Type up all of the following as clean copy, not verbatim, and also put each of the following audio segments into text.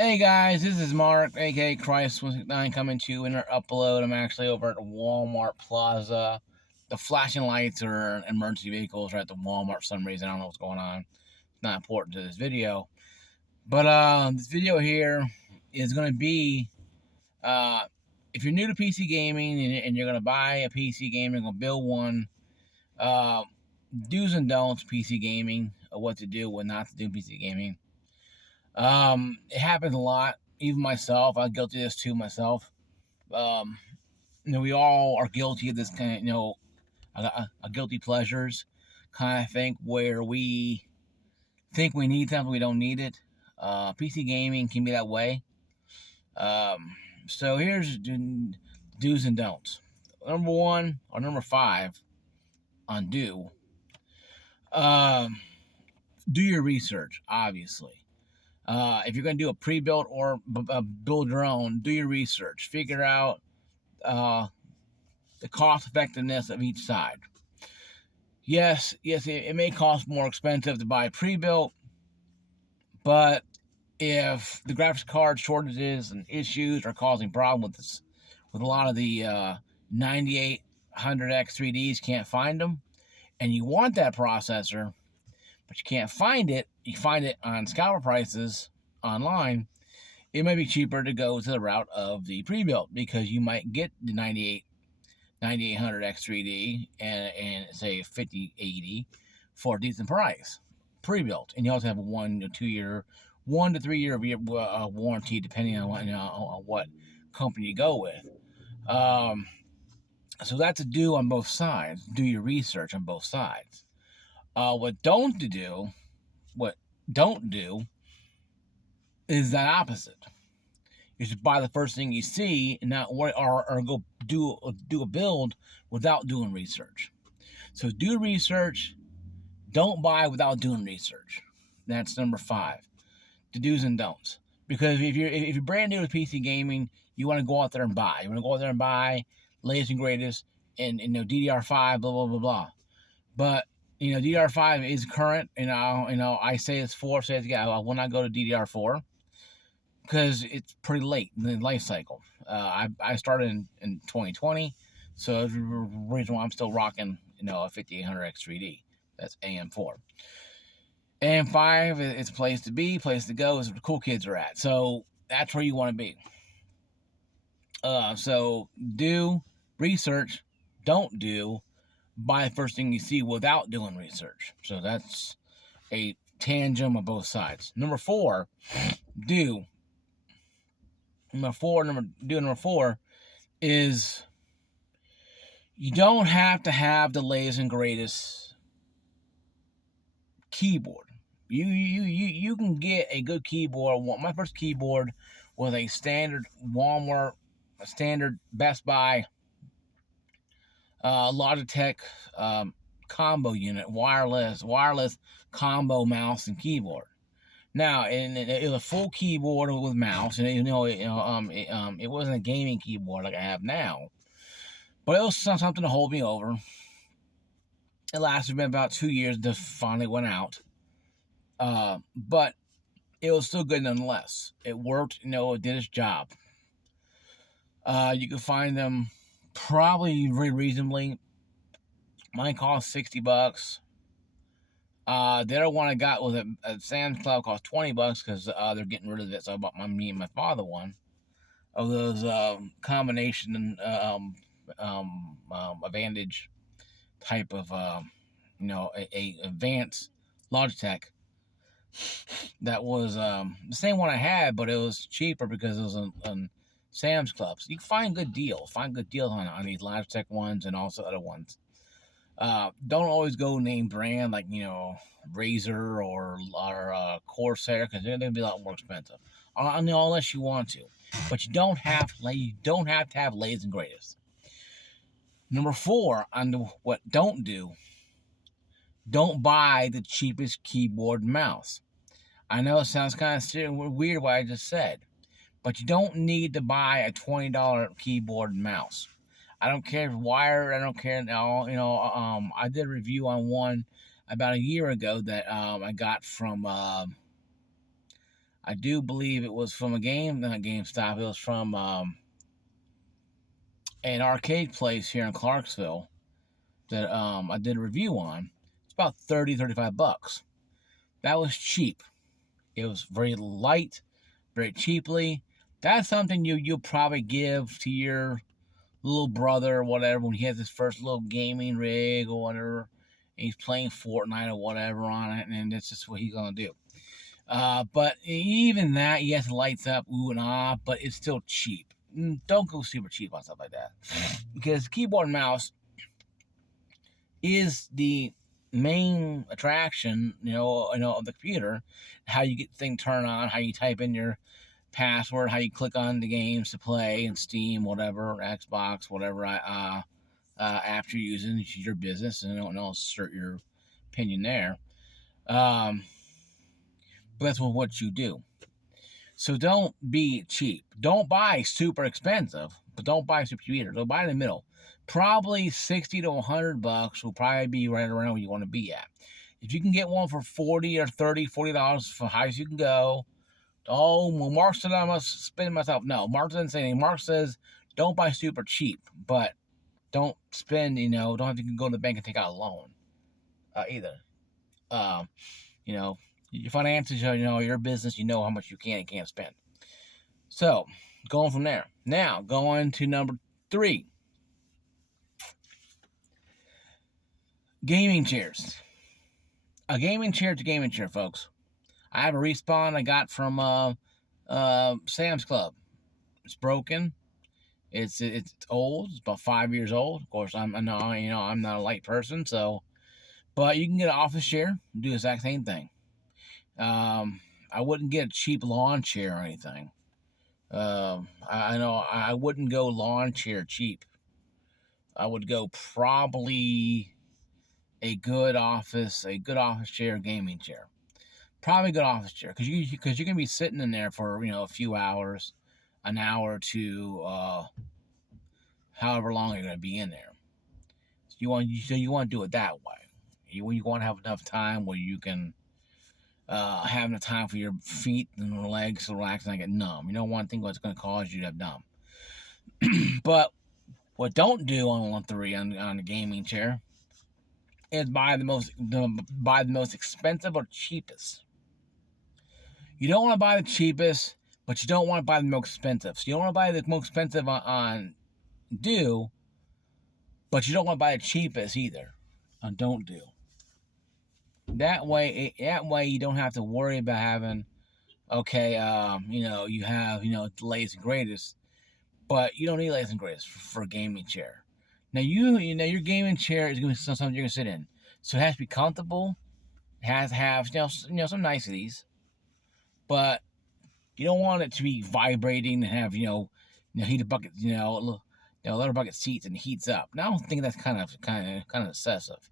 Hey guys, this is Mark, aka Christ169, coming to you in our upload. I'm actually over at the Walmart Plaza. The flashing lights are emergency vehicles are at the Walmart for some reason. I don't know what's going on. It's not important to this video. But this video here is going to be uh, if you're new to PC gaming and you're going to buy a PC game, you're going to build one, uh, do's and don'ts PC gaming, what to do, what not to do PC gaming. It happens a lot. Even myself, I'm guilty of this too myself. Um, we all are guilty of this kind of, a guilty pleasures kind of thing where we think we need something, we don't need it. PC gaming can be that way. So here's do's and don'ts. Number one or number five on do. Um, do your research, obviously. If you're going to do a pre-built or build your own, do your research. Figure out the cost effectiveness of each side. Yes, it may cost more expensive to buy pre-built, but if the graphics card shortages and issues are causing problems with a lot of the 9800X 3Ds, can't find them, and you want that processor, but you can't find it, you find it on scalper prices online, it might be cheaper to go to the route of the pre-built because you might get the 9800X 3D and say 5080 for a decent price pre-built, and you also have a 1 to 2 year, 1 to 3 year warranty depending on what company you go with. So that's a do on both sides. Do your research on both sides. What don't do is that opposite. You should buy the first thing you see and not worry, or go do a build without doing research. So do research. Don't buy without doing research. That's number five. The do's and don'ts. Because if you're brand new to PC gaming, you want to go out there and buy. You want to go out there and buy latest and greatest and DDR5, blah blah blah blah. But DDR5 is current, and I say it's 4, say it's I will not go to DDR4 because it's pretty late in the life cycle. I started in 2020, so that's the reason why I'm still rocking a 5800X 3D. That's AM4. AM5 is a place to be, place to go, is where the cool kids are at. So that's where you want to be. So do research, don't buy the first thing you see without doing research. So that's a tangent on both sides. Number four is you don't have to have the latest and greatest keyboard. You can get a good keyboard. My first keyboard was a standard Walmart, a standard Best Buy, Logitech combo unit, wireless combo mouse and keyboard. Now, it was a full keyboard with mouse, and it wasn't a gaming keyboard like I have now, but it was something to hold me over. It lasted me about 2 years until it finally went out. But it was still good nonetheless. It worked, it did its job. You can find them probably very reasonably. Mine cost $60. The other one I got was at Sam's Club, cost $20 because they're getting rid of it. So I bought me and my father one of those combination advantage type of a advanced Logitech. That was the same one I had, but it was cheaper because it was on Sam's Club. So you can find good deals. Find good deals on these Logitech ones and also other ones. Don't always go name brand like Razer or Corsair because they're gonna be a lot more expensive. Unless you want to, but you don't have to have latest and greatest. Number four on what don't do. Don't buy the cheapest keyboard and mouse. I know it sounds kind of weird what I just said, but you don't need to buy a $20 keyboard and mouse. I don't care if it's wired. I don't care now. I did a review on one about a year ago that I got from I do believe it was from not GameStop. It was from an arcade place here in Clarksville that I did a review on. It's about 30, 35 bucks. That was cheap. It was very light, very cheaply. That's something you'll probably give to your little brother or whatever when he has his first little gaming rig or whatever. And he's playing Fortnite or whatever on it, and that's just what he's gonna do. But even that, yes, it lights up, ooh and ah, but it's still cheap. Don't go super cheap on stuff like that, because keyboard and mouse is the main attraction, of the computer. How you get the thing turned on, how you type in your password, how you click on the games to play in Steam, whatever, Xbox, whatever app you're using. It's your business, and I don't assert your opinion there. But that's what you do. So don't be cheap. Don't buy super expensive, but don't buy super cheap. Don't buy in the middle. Probably 60 to 100 bucks will probably be right around where you want to be at. If you can get one for 40 or 30, $40 for high as you can go. Oh, well, Mark said I must spend myself. No, Mark doesn't say anything. Mark says don't buy super cheap, but don't spend, don't have to go to the bank and take out a loan either. Your finances, your business, how much you can and can't spend. So, going from there. Now, going to number 3. Gaming chairs. A gaming chair is a gaming chair, folks. I have a Respawn I got from Sam's Club. It's broken. It's old. It's about 5 years old. Of course, I'm not a light person, so. But you can get an office chair and do the exact same thing. I wouldn't get a cheap lawn chair or anything. I know I wouldn't go lawn chair cheap. I would go probably a good office chair, gaming chair. Probably a good office chair, because you're gonna be sitting in there for a few hours, an hour or two, however long you're gonna be in there. So you want to do it that way. You want to have enough time where you can have enough time for your feet and legs to relax and not get numb. You don't want to think what's going to cause you to have numb. But what don't do on 3 on the gaming chair is buy the most expensive or cheapest. You don't want to buy the cheapest, but you don't want to buy the most expensive. So you don't want to buy the most expensive on do, but you don't want to buy the cheapest either on don't do. That way you don't have to worry about having, you have, the latest and greatest, but you don't need latest and greatest for a gaming chair. Now your gaming chair is going to be something you're going to sit in, so it has to be comfortable. It has to have some niceties, but you don't want it to be vibrating and have heated bucket, leather bucket seats and heats up. Now I don't think that's kind of excessive.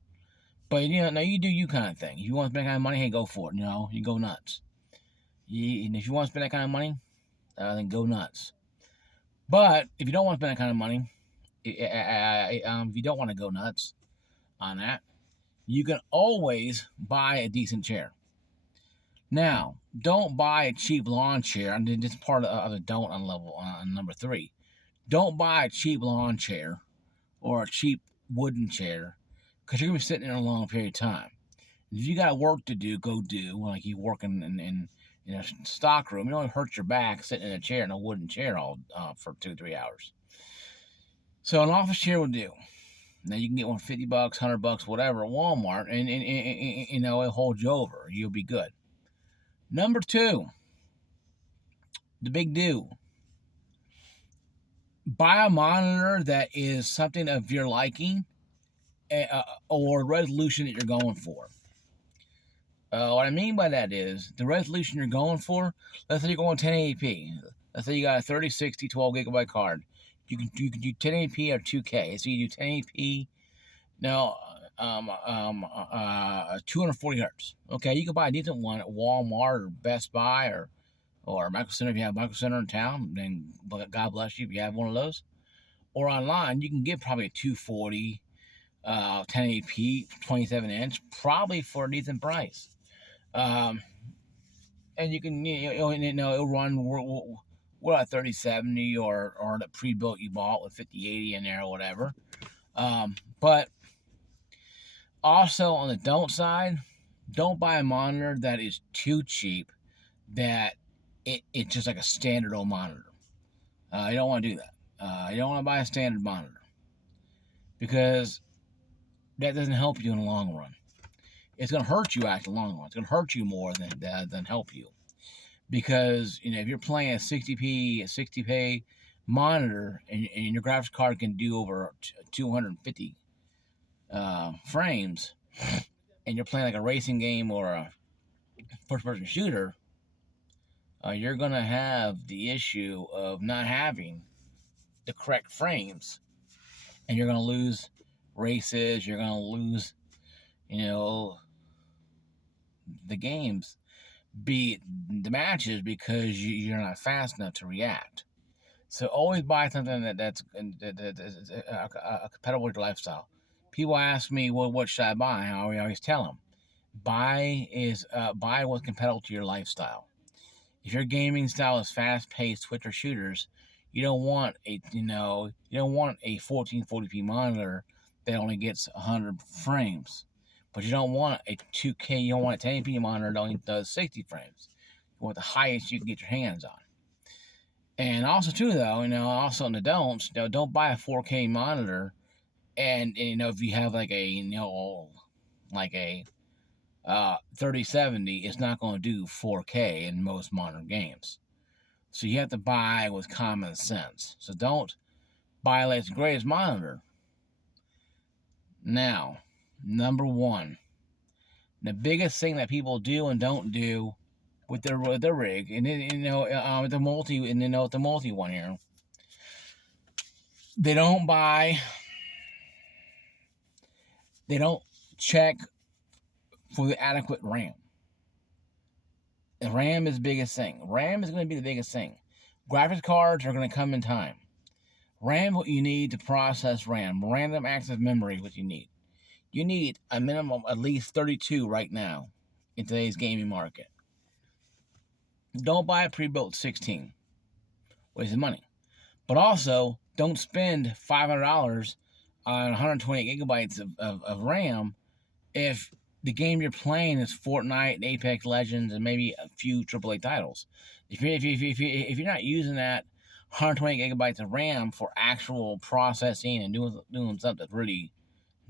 But now you do you kind of thing. If you want to spend that kind of money, hey, go for it. You go nuts. And if you want to spend that kind of money, then go nuts. But if you don't want to spend that kind of money, if you don't want to go nuts on that, you can always buy a decent chair. Now, don't buy a cheap lawn chair. And this is part of the don't on number 3. Don't buy a cheap lawn chair or a cheap wooden chair, because you're going to be sitting in a long period of time. If you got work to do, go do. Like you working in a stock room, you don't hurt your back sitting in a chair, in a wooden chair all for 2-3 hours. So an office chair will do. Now you can get one $50, $100, whatever at Walmart, and it'll hold you over. You'll be good. Number 2, the big do. Buy a monitor that is something of your liking, or resolution that you're going for. What I mean by that is the resolution you're going for. Let's say you're going 1080p. Let's say you got a 3060 12 gigabyte card. You can do 1080p or 2K. So you do 1080p. Now, 240 hertz. Okay, you can buy a decent one at Walmart or Best Buy or Micro Center if you have a Micro Center in town. Then God bless you if you have one of those. Or online, you can get probably a 240. 1080p, 27 inch, probably for a decent price. and you can it'll run what a 3070 or the pre-built you bought with 5080 in there or whatever. But also on the don't side, don't buy a monitor that is too cheap that it's just like a standard old monitor. You don't want to do that. You don't want to buy a standard monitor because that doesn't help you in the long run. It's going to hurt you in the long run. It's going to hurt you more than help you. Because, if you're playing a 60p monitor and your graphics card can do over 250 frames, and you're playing like a racing game or a first-person shooter, you're going to have the issue of not having the correct frames, and you're going to lose races, you're going to lose, the games, be the matches, because you're not fast enough to react. So always buy something that's compatible with your lifestyle. People ask me, well, what should I buy? I always tell them, buy what's compatible to your lifestyle. If your gaming style is fast-paced Twitch or shooters, you don't want a 1440p monitor that only gets 100 frames. But you don't want a 2K, you don't want a 1080p monitor that only does 60 frames. You want the highest you can get your hands on. And also too, though, also in the don'ts, don't buy a 4K monitor, and if you have like a 3070, it's not going to do 4K in most modern games. So you have to buy with common sense. So don't buy the latest greatest monitor. Now, number one, the biggest thing that people do and don't do with their rig, and with the multi, and with the multi one here, they don't check for the adequate RAM. The RAM is the biggest thing. RAM is going to be the biggest thing. Graphics cards are going to come in time. RAM, what you need to process RAM. Random access memory, what you need. You need a minimum at least 32 right now in today's gaming market. Don't buy a pre-built 16. Wasting money. But also, don't spend $500 on 128 gigabytes of RAM if the game you're playing is Fortnite, Apex Legends, and maybe a few AAA titles. If you're not using that 120 gigabytes of RAM for actual processing and doing something that's really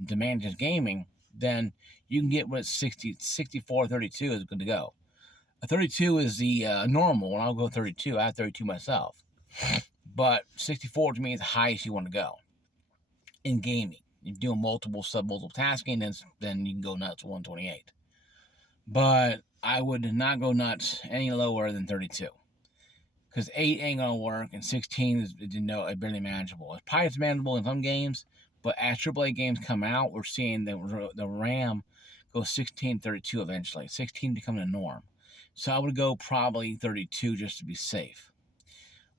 demands gaming, then you can get what 64, 32 is good to go. A 32 is the normal, and I'll go 32. I have 32 myself. But 64 to me is the highest you want to go in gaming. You're doing multiple tasking, then you can go nuts 128. But I would not go nuts any lower than 32. Because 8 ain't going to work, and 16 is barely manageable. It's probably manageable in some games, but as AAA games come out, we're seeing the RAM go 16, 32 eventually. 16 becoming a norm. So I would go probably 32 just to be safe.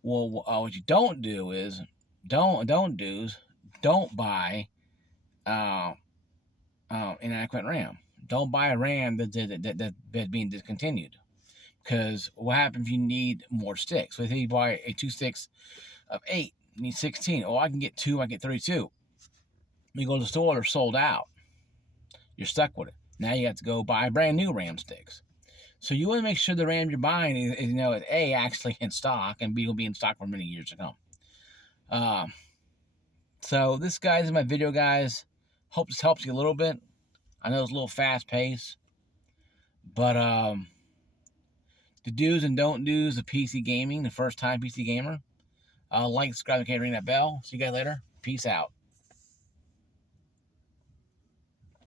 Well, what you don't do is, don't buy inadequate RAM. Don't buy a RAM that's being discontinued. Because what happens if you need more sticks? So if you buy 2 sticks of 8, you need 16. Oh, I can get 2, I get 32. You go to the store, they're sold out. You're stuck with it. Now you have to go buy brand new RAM sticks. So you want to make sure the RAM you're buying is A, actually in stock, and B, will be in stock for many years to come. So this, guys, is my video, guys. Hope this helps you a little bit. I know it's a little fast paced, but the do's and don't do's of PC gaming, the first time PC gamer. Like, subscribe, and ring that bell. See you guys later. Peace out.